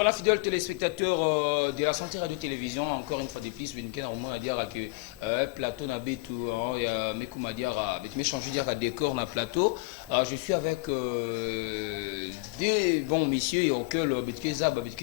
Voilà, fidèles téléspectateurs de la Santé Radio-Télévision, encore une fois de plus, on a dire que plateau n'a bétou, mais comme à dire, mais changer dire à décor na plateau. Je suis avec des bons messieurs et auxquels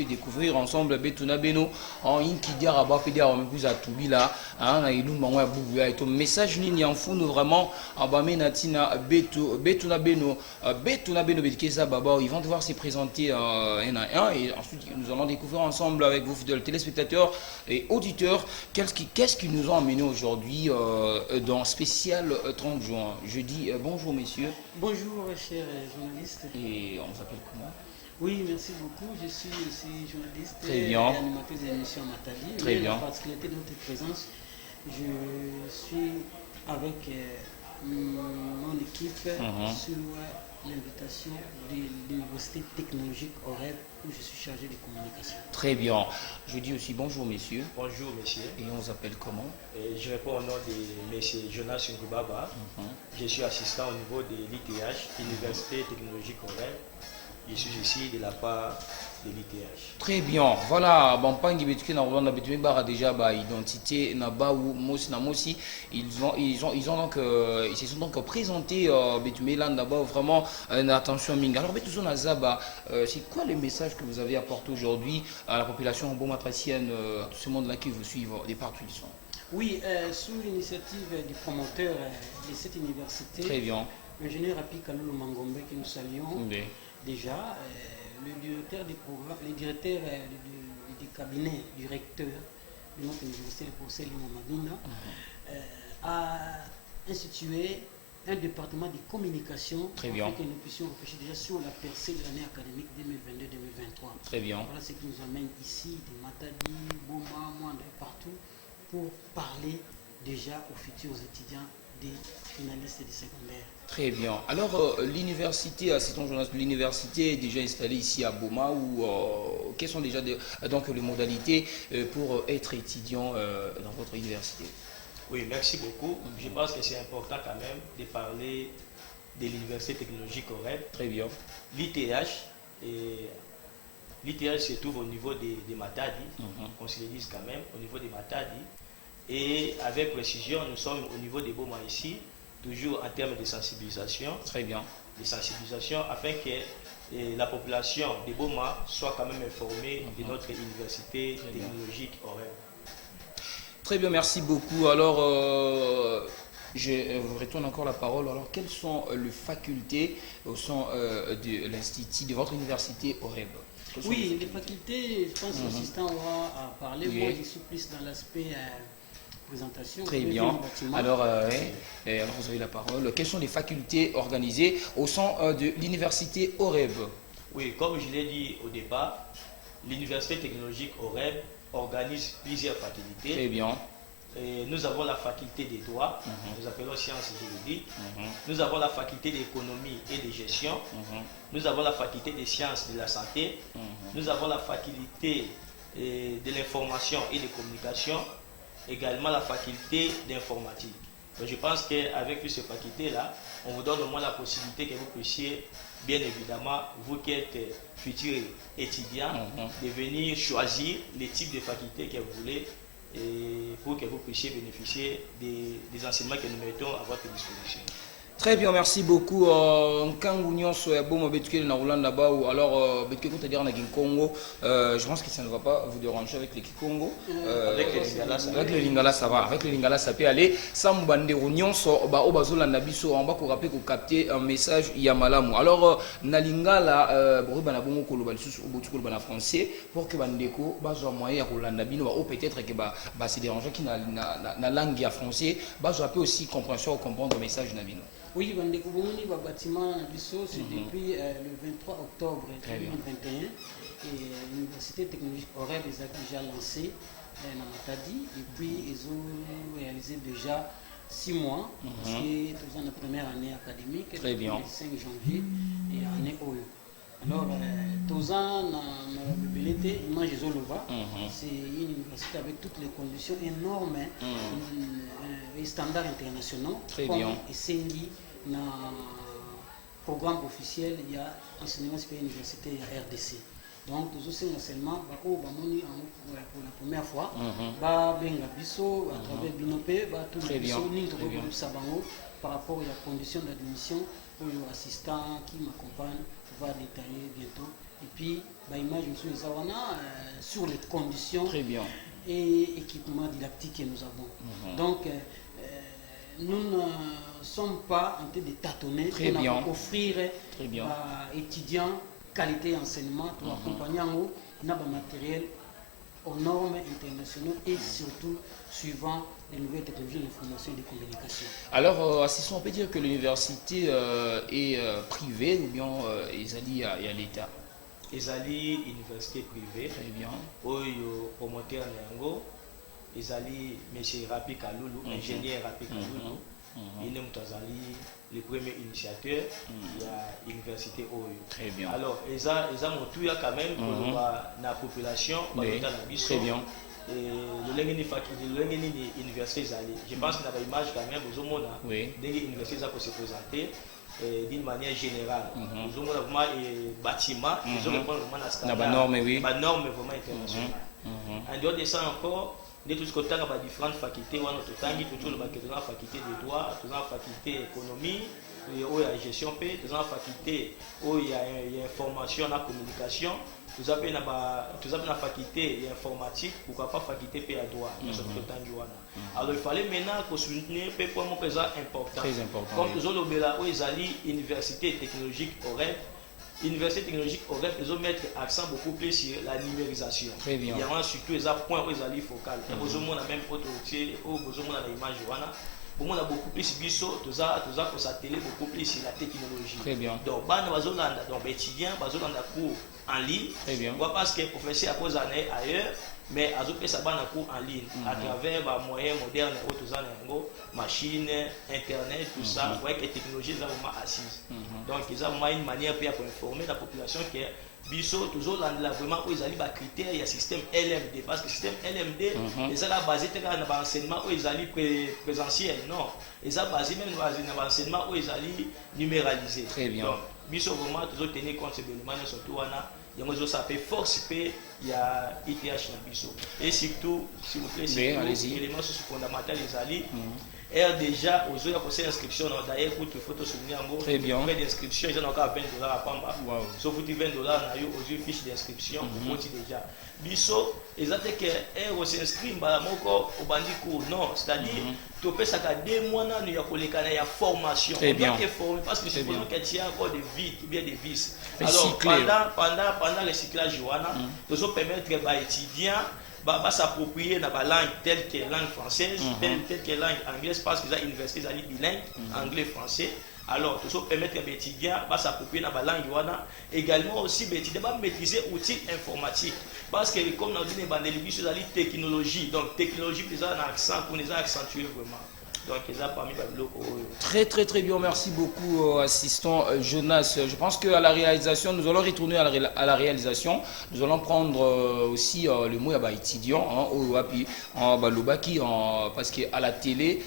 découvrir ensemble bétou na beno en inki dire à bas pédia en plus à toubi là, hein, et nous m'envoie boubou et ton message ligne en fou nous vraiment en bas menatina bétou na beno baba, ils vont devoir se présenter un à un et ensuite nous allons découvrir ensemble avec vous fidèles téléspectateurs et auditeurs qu'est-ce qui nous ont amené aujourd'hui dans spécial 30 juin. Je dis bonjour messieurs. Bonjour chers journalistes. Et on s'appelle comment? Oui, merci beaucoup. Je suis aussi journaliste Très et bien. animateur de l'émission Matali. Très bien. La particularité de notre présence, je suis avec mon équipe sur l'invitation de l'Université technologique OREB où je suis chargé de communication. Très bien. Je dis aussi bonjour messieurs. Bonjour messieurs. Et on s'appelle comment? Je réponds au nom de monsieur Jonas Ngubaba. Je suis assistant au niveau de l'ITH, Université technologique OREB. Je suis ici de la part de l'ITH. Très bien. Voilà, bon pangi betuke na Rwanda betuke bara déjà ba identité na ba ou mosi na mosi ils ont donc ils se sont donc présentés betuke là d'abord vraiment une attention minga. Alors betuke na zaba c'est quoi le message que vous avez apporté aujourd'hui à la population beaumatracienne, à tout ce monde là qui vous suivent des partout ils sont? Oui, sous l'initiative du promoteur de cette université, très bien, l'ingénieur Api Kalulu Mangombe que nous saluons. Oui. Déjà, le directeur du programme, le directeur du cabinet du recteur de notre université, le professeur Limo Madina, a institué un département de communication Très bien. afin que nous puissions réfléchir déjà sur la percée de l'année académique 2022-2023. Très bien. Voilà ce qui nous amène ici, de Matadi, Boma, Mwanda et partout, pour parler déjà aux futurs étudiants des finalistes du secondaire. Très bien. Alors, l'université, c'est ton journaliste, l'université est déjà installée ici à Boma ou quelles sont déjà donc les modalités pour être étudiant dans votre université? Oui, merci beaucoup. Je pense que c'est important quand même de parler de l'Université technologique OREB. Très bien. L'ITH se trouve au niveau de Matadi, qu'on se le dise quand même, au niveau de Matadi. Et avec précision, nous sommes au niveau de Boma ici, toujours en termes de sensibilisation. Très bien. De sensibilisation afin que la population de Boma soit quand même informée de notre université technologique OREB. Très bien, merci beaucoup. Alors, je vous retourne encore la parole. Alors, quelles sont les facultés au sein de l'Institut, de votre université OREB? Oui, les facultés, je pense que l'assistant aura à parler. Oui. Moi, je suis plus dans l'aspect présentation. Très bien. Alors, alors, vous avez la parole. Quelles sont les facultés organisées au sein de l'université OREB? Oui, comme je l'ai dit au départ, l'université technologique OREB organise plusieurs facultés. Très bien. Et nous avons la faculté des droits, nous appelons sciences juridiques. Nous avons la faculté d'économie et de gestion. Nous avons la faculté des sciences de la santé. Nous avons la faculté de l'information et de communication. Également la faculté d'informatique. Donc je pense qu'avec toutes ces facultés-là, on vous donne au moins la possibilité que vous puissiez, bien évidemment, vous qui êtes futurs étudiants, de venir choisir les types de facultés que vous voulez et pour que vous puissiez bénéficier des enseignements que nous mettons à votre disposition. Très bien, merci beaucoup. Quand nous sommes na Rolanda Bao, alors c'est-à-dire na Congo, je pense que ça ne va pas vous déranger avec les Kikongo. Avec les Lingala, ça va. Avec les Lingala, ça va. Avec les Lingala, ça peut aller. Sans bande réunion, au Bazolanda Biso, on va rappeler pour capter un message Yamalamu. Alors, na Lingala, Boribana Bongo Kolobalsus ou Botukol Bana français, pour que Bandeko, Bazo moyen Rolanda Bino, ou peut-être que c'est dérangeant qui na langue à français, Bazo peut aussi compréhension ou comprendre le message Nabino. Oui, le bâtiment c'est depuis le 23 octobre 2021 et l'université technologique OREB les a déjà lancé dans Matadi et puis ils ont réalisé déjà 6 mois parce que nous avons la première année académique Très bien. le 5 janvier et année OE. Alors, tous ans, mobilité, image Zolova, c'est une université avec toutes les conditions énormes et standards internationaux. Très bien. Et c'est un programme officiel, il y a enseignement supérieur université, il y a RDC. Donc, nous aussi seulement, pour la première fois, benga biso, à travers Binopé, tout le biso, par rapport à la condition d'admission, pour l'assistant qui m'accompagne va détailler bientôt. Et puis, image sur les conditions et équipements didactiques que nous avons. Donc, nous ne sommes pas en train de tâtonner pour offrir à étudiants qualité d'enseignement pour accompagner nos matériel aux normes internationales et surtout suivant les nouvelles technologies de l'information et de communication. Alors, assistant, on peut dire que l'université est privée ou bien il y a l'État? Ezali université privée. Très bien. Oyo promoteur Nengo. Ezali M. Rapi Kaloulou, ingénieur Rapi Kaloulou. Il est le premier initiateur de l'université Oyo. Très bien. Alors, ils ont quand même pour la population, très bien. L'université je pense qu'il y a une image quand même, vous avez l'université qui se présenter d'une manière générale. Vous avez vraiment bâtiment, vous avez vraiment norme vraiment internationale. En dehors de ça encore, de tous côtés, il y a différentes facultés. On a la faculté de droit, la faculté d'économie, la gestion, la faculté où il y a information, la communication, tout avez la faculté informatique, pourquoi pas faculté de droit. Alors il fallait maintenant qu'on soutenir pour moi présent important. Très important. Comme nous avons l'université technologique OREB. L'université technologique aurait besoin de mettre accent beaucoup plus sur la numérisation. Très bien. Il y a surtout les points où ils allaient focal. Et vous avez même autorité, ou vous avez l'image, on a beaucoup plus biso, tout ça pour s'atteler beaucoup plus sur la technologie. Très bien. Donc, les étudiants, ils ont cours en ligne. Très bien. Parce que le professeur a posé ailleurs, mais ils ont fait ça cours en ligne à travers les moyens modernes, machines, internet, tout ça. Vous voyez que les technologies sont vraiment assises. Donc, ils ont vraiment une manière pour informer la population que biso toujours là vraiment où ils allaient les critères, il y a système LMD parce que le système LMD ils sont basé dans l'enseignement où ils allaient présentiel, non, ils sont basés même dans l'enseignement où ils allaient numéraliser. Très bien. Donc biso vraiment toujours tenir compte de l'élément surtout il y a ça fait force il y a ITH dans biso et surtout s'il vous plaît l'élément fondamental les alliés déjà aux autres conseils d'inscription d'ailleurs pour te photo souvenir en gros très bien frais d'inscription ils ont encore $20 à Pamba sauf que $20 aux yeux fiches d'inscription pour déjà biso ils ont dit que on s'inscrit moko au bandi cours non c'est-à-dire tu peux ça 2 mois il y a collecter la formation très bien formé parce que c'est pour que tu as encore des vides ou bien des vices alors pendant le cyclage joana nous allons permettre aux étudiants va s'approprier dans la langue telle que la langue française, telle que la langue anglaise, parce que les universités sont bilingues, anglais-français. Alors, tout ça permet que les étudiants s'approprier dans la langue. Également aussi, les étudiants vont maîtriser l'outil informatique. Parce que comme nous dit, les la technologie. Donc, technologie, les a un accent pour les accentuer vraiment. Donc, ils ont parmi les blocs. Très bien, merci beaucoup, assistant Jonas. Je pense qu'à la réalisation, nous allons retourner à la réalisation. Nous allons prendre aussi le mot étudiant, parce qu'à la télé,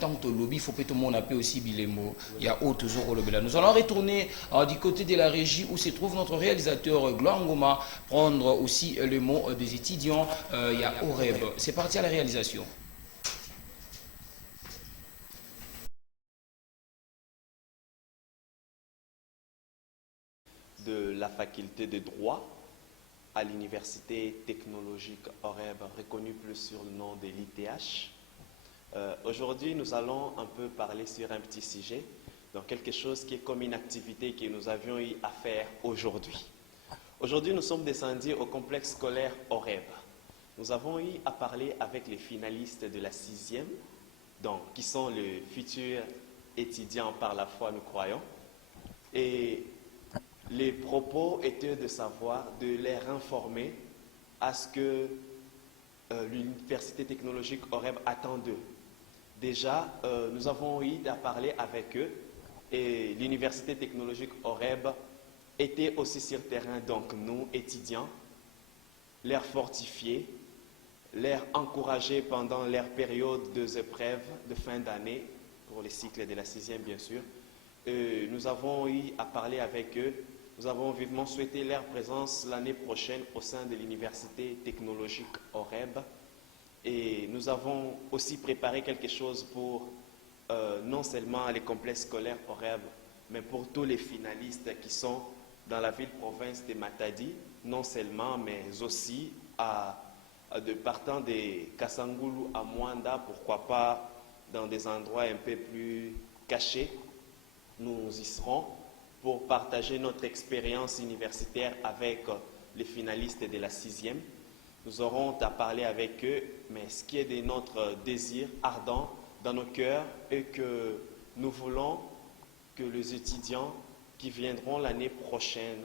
tant que lobby, il faut que tout le monde appelle aussi Bilemo. Il y a autre chose. Nous allons retourner du côté de la régie où se trouve notre réalisateur Glangoma, prendre aussi le mot des étudiants. Il y a Oreb. C'est parti à la réalisation. De la faculté de droit à l'université technologique OREB, reconnue plus sur le nom de l'ITH. Aujourd'hui, nous allons un peu parler sur un petit sujet, donc quelque chose qui est comme une activité que nous avions eu à faire aujourd'hui. Aujourd'hui, nous sommes descendus au complexe scolaire OREB. Nous avons eu à parler avec les finalistes de la 6e, donc, qui sont les futurs étudiants par la foi, nous croyons. Et les propos étaient de savoir, de les informer à ce que l'université technologique OREB attend d'eux. Déjà, nous avons eu à parler avec eux et l'université technologique OREB était aussi sur le terrain, donc nous, étudiants, les fortifier, les encourager pendant leur période de épreuves de fin d'année, pour les cycles de la 6e bien sûr. Nous avons eu à parler avec eux. nous avons vivement souhaité leur présence l'année prochaine au sein de l'Université technologique OREB. Et nous avons aussi préparé quelque chose pour non seulement les complexes scolaires OREB, mais pour tous les finalistes qui sont dans la ville-province de Matadi, non seulement, mais aussi de partant de Kassangoulou à Mwanda, pourquoi pas dans des endroits un peu plus cachés. Nous y serons pour partager notre expérience universitaire avec les finalistes de la 6e. Nous aurons à parler avec eux, mais ce qui est de notre désir ardent dans nos cœurs est que nous voulons que les étudiants qui viendront l'année prochaine.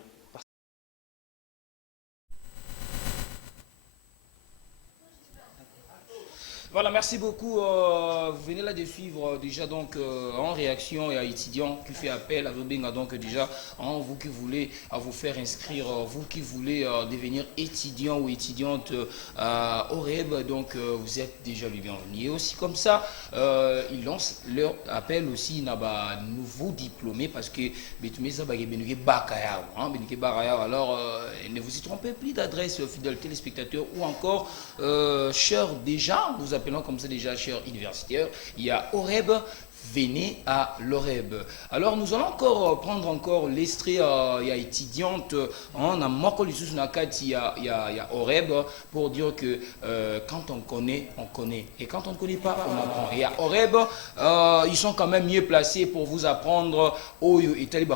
Voilà, merci beaucoup. Vous venez là de suivre déjà donc en réaction et à étudiant qui fait appel à Zobenga. Donc déjà, vous qui voulez vous faire inscrire, vous qui voulez devenir étudiant ou étudiante au REB, donc vous êtes déjà le bienvenu. Et aussi comme ça, ils lancent leur appel aussi à nouveaux diplômés parce que alors ne vous y trompez plus d'adresse, fidèles téléspectateurs, ou encore chers déjà, nous appelons comme ça déjà chers universitaires, il y a OREB, venez à l'OREB. Alors nous allons encore prendre encore l'extrait, il y a étudiante, on a il y a OREB pour dire que quand on connaît, on connaît. Et quand on ne connaît pas, on apprend. Et à OREB, ils sont quand même mieux placés pour vous apprendre au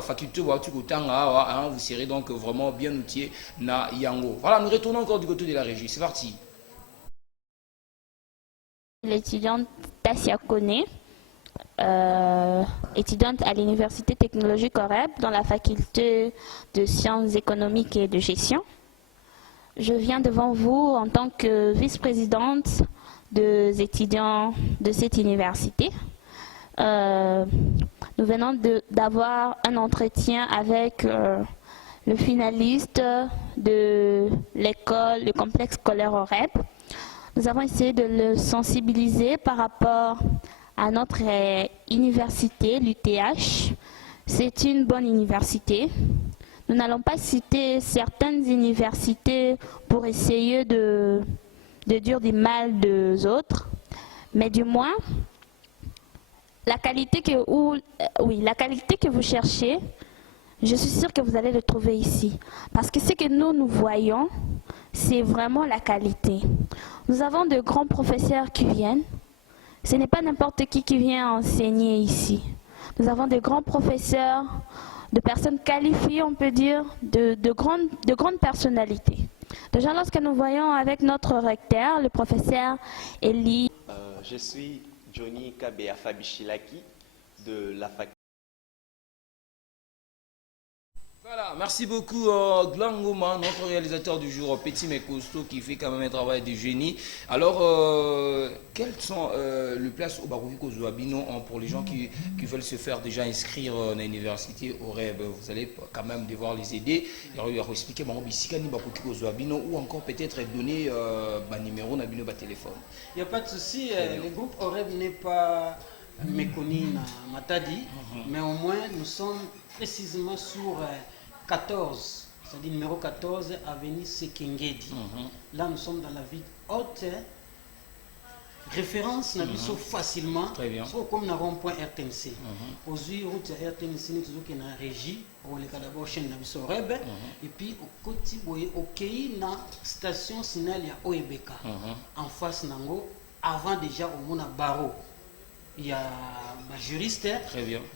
faculté, vous serez donc vraiment bien outillé na Yango. Voilà, nous retournons encore du côté de la régie. C'est parti. L'étudiante Tassia Kone, étudiante à l'Université technologique OREB dans la faculté de sciences économiques et de gestion. Je viens devant vous en tant que vice-présidente des étudiants de cette université. Nous venons d'avoir un entretien avec le finaliste de l'école, le complexe scolaire OREB. Nous avons essayé de le sensibiliser par rapport à notre université, l'UTH. C'est une bonne université. Nous n'allons pas citer certaines universités pour essayer de dire du mal des autres, mais du moins, la qualité que vous cherchez, je suis sûre que vous allez le trouver ici. Parce que ce que nous voyons, c'est vraiment la qualité. Nous avons de grands professeurs qui viennent. Ce n'est pas n'importe qui vient enseigner ici. Nous avons de grands professeurs, de personnes qualifiées, on peut dire, de grandes personnalités. Déjà, lorsque nous voyons avec notre recteur, le professeur Eli. Je suis Johnny Kabea Fabichilaki de la faculté. Voilà, merci beaucoup Glangoma, notre réalisateur du jour, petit mais costaud, qui fait quand même un travail de génie. Alors, quelles sont les places au Baroukiko Zouabino pour les gens qui veulent se faire déjà inscrire à l'université au REB? Vous allez quand même devoir les aider. Il va expliquer ou encore peut-être donner un numéro, un téléphone. Il n'y a pas de souci, le groupe OREB n'est pas méconnu à Matadi, mais au moins nous sommes précisément sur 14, c'est-à-dire numéro 14, avenue Sekengedi. Là, nous sommes dans la ville haute. Référence, nous sommes facilement, comme nous avons un point RTNC. Aujourd'hui, route RTNC, nous sommes dans la régie, on est d'abord chaîne de REB, et puis au côté, au Kei, dans la station signal, il y a OEBK. En face, avant déjà, au Mona Baro. Il y a un juriste,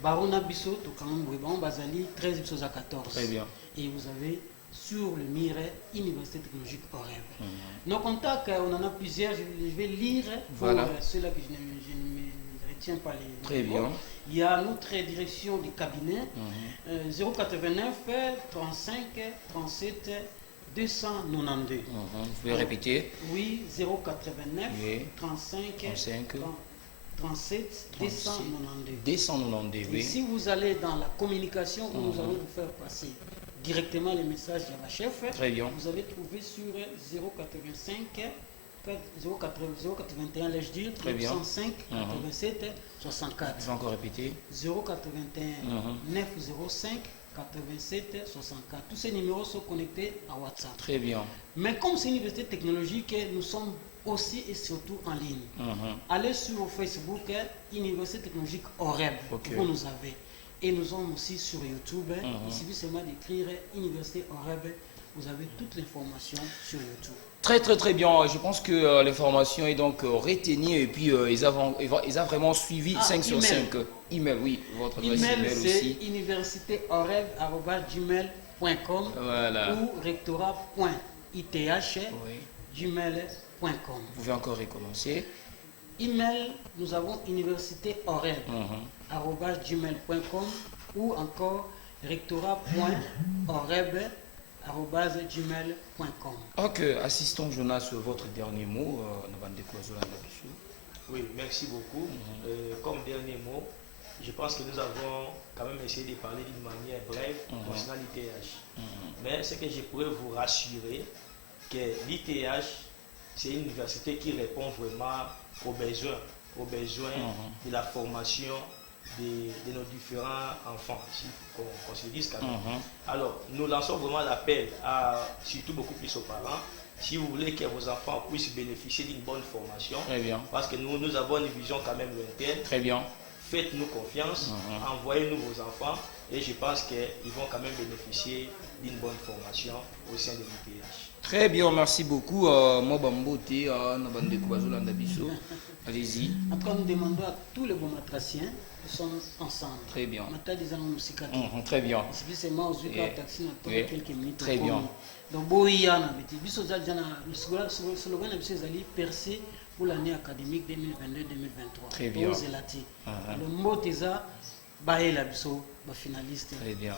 Baron Nabiso, quand même, Bazali, 13 à 14. Très bien. Et vous avez sur le mur Université technologique OREB. Nos contacts, on en a plusieurs, je vais lire pour ceux-là que je ne retiens pas les Très bien. Il y a notre direction du cabinet, 089 35 37 292. Vous pouvez répéter? Oui, 089 35 37 292. Oui. Et si vous allez dans la communication, nous allons vous faire passer directement les messages à la chef. Très bien. Vous allez trouver sur 085 081, laisse dire, 905 87 64. Je vais encore répéter. 081 905 87 64. Tous ces numéros sont connectés à WhatsApp. Très bien. Mais comme c'est une université technologique, nous sommes aussi et surtout en ligne. Allez sur Facebook, Université technologique OREB, vous nous avez. Et nous sommes aussi sur YouTube. Il suffit seulement d'écrire Université OREB. Vous avez toute l'information sur YouTube. Très très très bien. Je pense que l'information est donc retenue et puis ils ont vraiment suivi 5 sur 5. Email, oui, votre adresse email aussi. C'est universitéoreb@gmail.com ou rectorat.ith@gmail.com. Vous pouvez encore recommencer. Email, nous avons universitéoreb@gmail.com ou encore rectorat.oreb@gmail.com. Ok, assistant Jonas, votre dernier mot, oui, merci beaucoup. Comme dernier mot, je pense que nous avons quand même essayé de parler d'une manière brève concernant l'ITH. Mais ce que je pourrais vous rassurer, que l'ITH, c'est une université qui répond vraiment aux besoins de la formation de nos différents enfants, si qu'on se dise quand même. Alors, nous lançons vraiment l'appel à surtout beaucoup plus aux parents. Si vous voulez que vos enfants puissent bénéficier d'une bonne formation, très bien. Parce que nous avons une vision quand même lointaine. Très bien. Faites-nous confiance, envoyez-nous vos enfants et je pense qu'ils vont quand même bénéficier d'une bonne formation au sein de l'ITH. Très bien, merci beaucoup. Allez-y. En tout cas, nous demandons à tous les bons matraciens qui sont ensemble. Très bien. Très bien. Très bien. Donc, le slogan de M. percé pour l'année académique 2022-2023. Très bien. Le mot est finaliste. Très bien.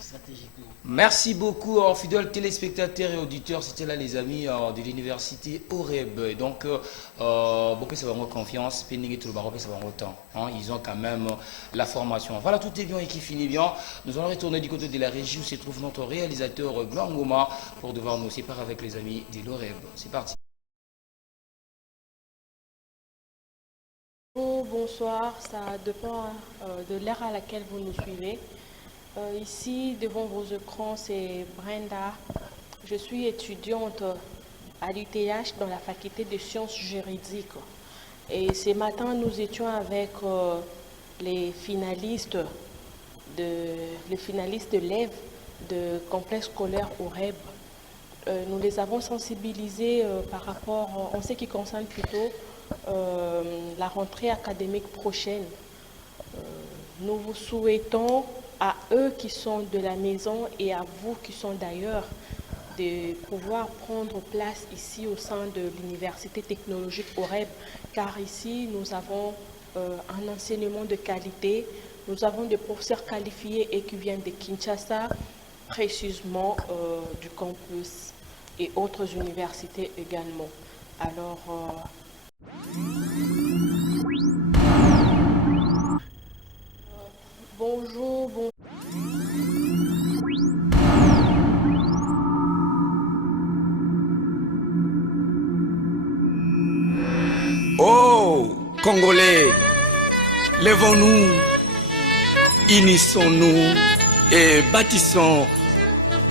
Stratégiquement. Merci beaucoup, fidèles téléspectateurs et auditeurs. C'était là les amis de l'université OREB. Et donc, beaucoup ça va avoir confiance. Ils ont quand même la formation. Voilà, tout est bien et qui finit bien. Nous allons retourner du côté de la régie où se trouve notre réalisateur Glangoma pour devoir nous séparer avec les amis de l'OREB. C'est parti. Bonsoir, ça dépend de l'ère à laquelle vous nous suivez. Ici, devant vos écrans, c'est Brenda. Je suis étudiante à l'UTH dans la faculté de sciences juridiques. Et ce matin, nous étions avec les finalistes de l'EV de complexe scolaire OREB. Nous les avons sensibilisés par rapport, en ce qui concerne plutôt la rentrée académique prochaine. Nous vous souhaitons à eux qui sont de la maison et à vous qui sont d'ailleurs de pouvoir prendre place ici au sein de l'université technologique OREB, car ici nous avons un enseignement de qualité, nous avons des professeurs qualifiés et qui viennent de Kinshasa, précisément du campus et autres universités également. Alors, bonjour, bon. Oh, Congolais, lèvons-nous, unissons-nous et bâtissons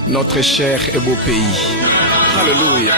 notre cher et beau pays. Alléluia.